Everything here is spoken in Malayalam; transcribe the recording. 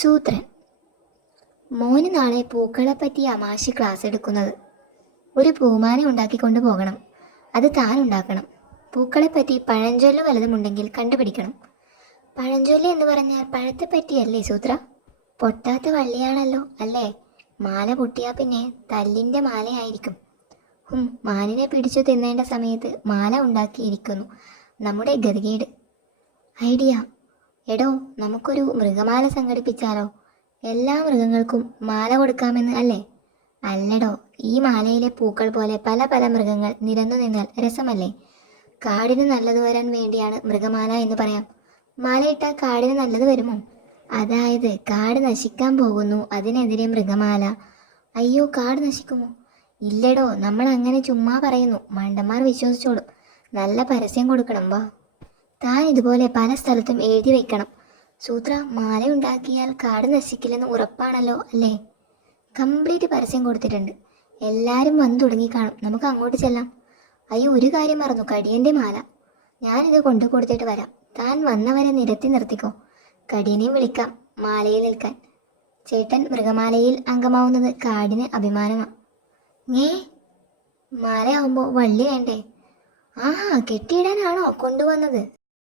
സൂത്രൻ. മോന് നാളെ പൂക്കളെപ്പറ്റി അമാശി ക്ലാസ് എടുക്കുന്നത്. ഒരു പൂമാല ഉണ്ടാക്കിക്കൊണ്ട് പോകണം. അത് താൻ ഉണ്ടാക്കണം. പൂക്കളെപ്പറ്റി പഴഞ്ചൊല്ല് വല്ലതുമുണ്ടെങ്കിൽ കണ്ടുപിടിക്കണം. പഴഞ്ചൊല്ല് എന്ന് പറഞ്ഞാൽ പഴത്തെ പറ്റിയല്ലേ സൂത്ര? പൊട്ടാത്ത വള്ളിയാണല്ലോ അല്ലേ? മാല പൊട്ടിയാൽ പിന്നെ തല്ലിൻ്റെ മാലയായിരിക്കും. മാനിനെ പിടിച്ചു തിന്നേണ്ട സമയത്ത് മാല ഉണ്ടാക്കിയിരിക്കുന്നു. നമ്മുടെ ഗതികേട്. ഐഡിയ. എടോ, നമുക്കൊരു മൃഗമാല സംഘടിപ്പിച്ചാലോ? എല്ലാ മൃഗങ്ങൾക്കും മാല കൊടുക്കാമെന്ന് അല്ലേ? അല്ലടോ, ഈ മാലയിലെ പൂക്കൾ പോലെ പല പല മൃഗങ്ങൾ നിരന്നു നിന്നാൽ രസമല്ലേ? കാടിന് നല്ലത് വരാൻ വേണ്ടിയാണ് മൃഗമാല എന്ന് പറയാം. മാലയിട്ടാൽ കാടിന് നല്ലത് വരുമോ? അതായത് കാട് നശിക്കാൻ പോകുന്നു, അതിനെതിരെ മൃഗമാല. അയ്യോ, കാട് നശിക്കുമോ? ഇല്ലടോ, നമ്മൾ അങ്ങനെ ചുമ്മാ പറയുന്നു. മണ്ടന്മാർ വിശ്വസിച്ചോളും. നല്ല പരസ്യം കൊടുക്കണം. വാ. താൻ ഇതുപോലെ പല സ്ഥലത്തും എഴുതി വെക്കണം. സൂത്ര, മാല ഉണ്ടാക്കിയാൽ കാട് നശിക്കില്ലെന്ന് ഉറപ്പാണല്ലോ അല്ലേ? കംപ്ലീറ്റ് പരസ്യം കൊടുത്തിട്ടുണ്ട്. എല്ലാവരും വന്നു തുടങ്ങി കാണും. നമുക്ക് അങ്ങോട്ട് ചെല്ലാം. അയ്യോ, ഒരു കാര്യം മറന്നു, കടിയൻ്റെ മാല. ഞാനിത് കൊണ്ടു കൊടുത്തിട്ട് വരാം. താൻ വന്നവരെ നിരത്തി നിർത്തിക്കോ. കടിയനെയും വിളിക്കാം മാലയിൽ നിൽക്കാൻ. ചേട്ടൻ മൃഗമാലയിൽ അംഗമാവുന്നത് കാടിന് അഭിമാനമാണ്. മാലയാവുമ്പോൾ വള്ളി വേണ്ടേ? ആഹാ, കെട്ടിയിടാനാണോ കൊണ്ടുവന്നത്?